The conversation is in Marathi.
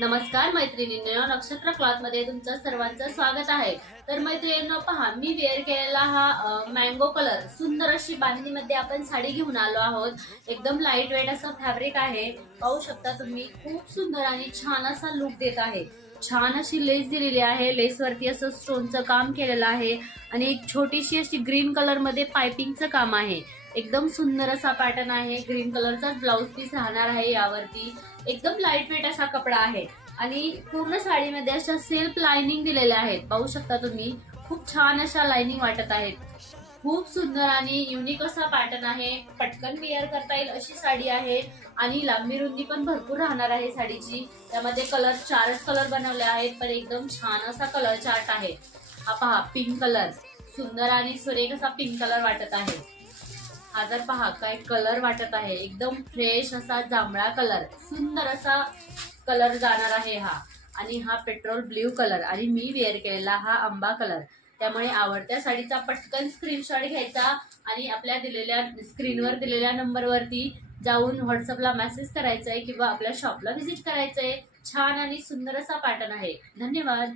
नमस्कार मैत्रिणींनो, नक्षत्र क्लॉथ मध्ये तुमचं सर्वांचं स्वागत आहे। तर मैत्रिणींनो पहा, मी वेअर केलेला हा मँगो कलर सुंदर अशी बांधणीमध्ये आपण साडी घेऊन आलो आहोत। एकदम लाईट वेट असं फॅब्रिक आहे, पाहू शकता तुम्ही। खूप सुंदर आणि छान असा लुक देत आहे। छान अशी लेस दिलेली आहे, लेस वरती असं स्टोनचं काम केलेलं आहे आणि एक छोटीशी अशी ग्रीन कलर मध्ये पाइपिंगचं काम आहे। एकदम सुंदर असा पॅटर्न आहे, ग्रीन कलरचा ब्लाउज पीस राहणार आहे यावरती। एकदम लाईट वेट असा कपडा आहे आणि पूर्ण साडीमध्ये अशा सेल्फ लाइनिंग दिलेल्या आहेत, पाहू शकता तुम्ही। खूप छान अशा लाइनिंग वाटत आहेत। खूप सुंदर आणि युनिक असा पॅटर्न आहे, पटकन वेअर करता येईल अशी साडी आहे आणि लांबी रुंदी पण भरपूर राहणार आहे साडीची। त्यामध्ये कलर 4च कलर बनवले आहेत, पण एकदम छान असा कलर चार्ट आहे। हा पहा, पिंक कलर, सुंदर आणि सुरेख असा पिंक कलर वाटत आहे। हा जर पहा काय कलर वाटत आहे, एकदम फ्रेश असा जांभळा कलर, सुंदर असा कलर जाणार आहे हा। आणि हा पेट्रोल ब्ल्यू कलर आणि मी वेअर केलेला हा आंबा कलर। त्यामुळे आवडत्या साडीचा पटकन स्क्रीनशॉट घ्यायचा आणि आपल्या दिलेल्या स्क्रीनवर दिलेल्या नंबरवरती जाऊन व्हॉट्सअपला मेसेज करायचा आहे किंवा आपल्या शॉपला व्हिजिट करायचंय। छान आणि सुंदर असा पॅटर्न आहे। धन्यवाद।